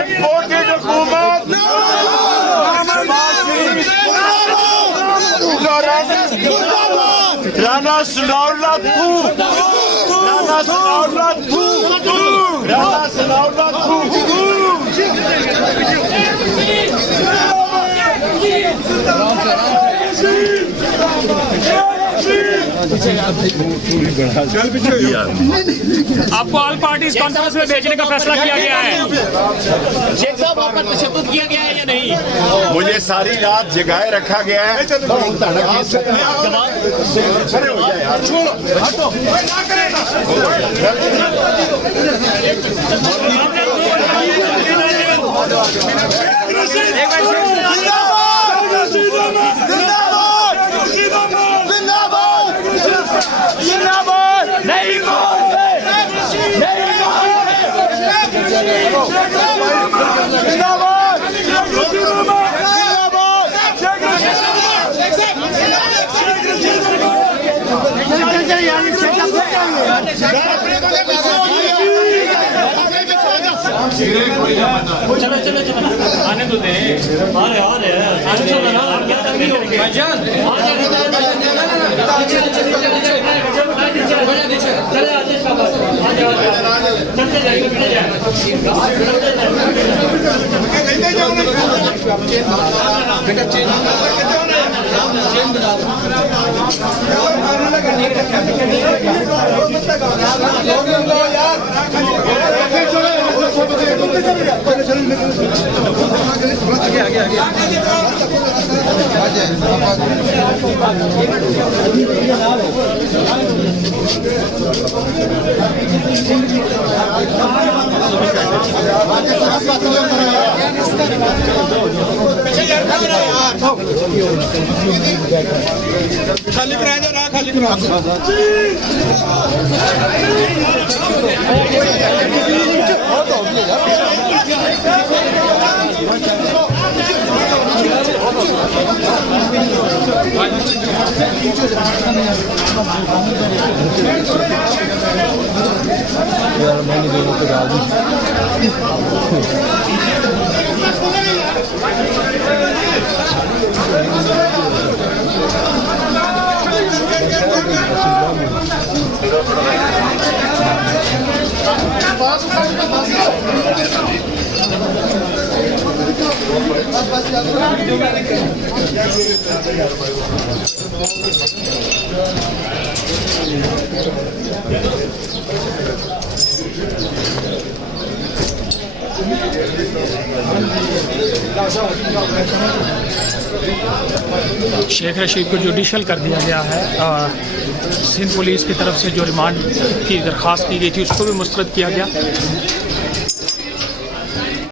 Imported हुकूमत राना सनाउल्लाह तू राना सनाउल्लाह तू राना सनाउल्लाह तू आपको ऑल पार्टीज कॉन्फ्रेंस में भेजने का फैसला किया गया है। शेख साहब आप पर तशद्दुद किया गया है या नहीं? मुझे सारी रात जगाए रखा गया है। चलो चलो चलो आने तो दे। आ रहे आने तो ना क्या तकलीफ होगी भाईजान। चले आदेश बाबा चलते जाएंगे चलते खाली करा जा रहा खाली करा यार मैंने देखो तो डाल दी। शेख रशीद को जुडिशल कर दिया गया है। सिंध पुलिस की तरफ से जो रिमांड की दरख्वास्त की गई थी उसको भी मुस्तरद किया गया।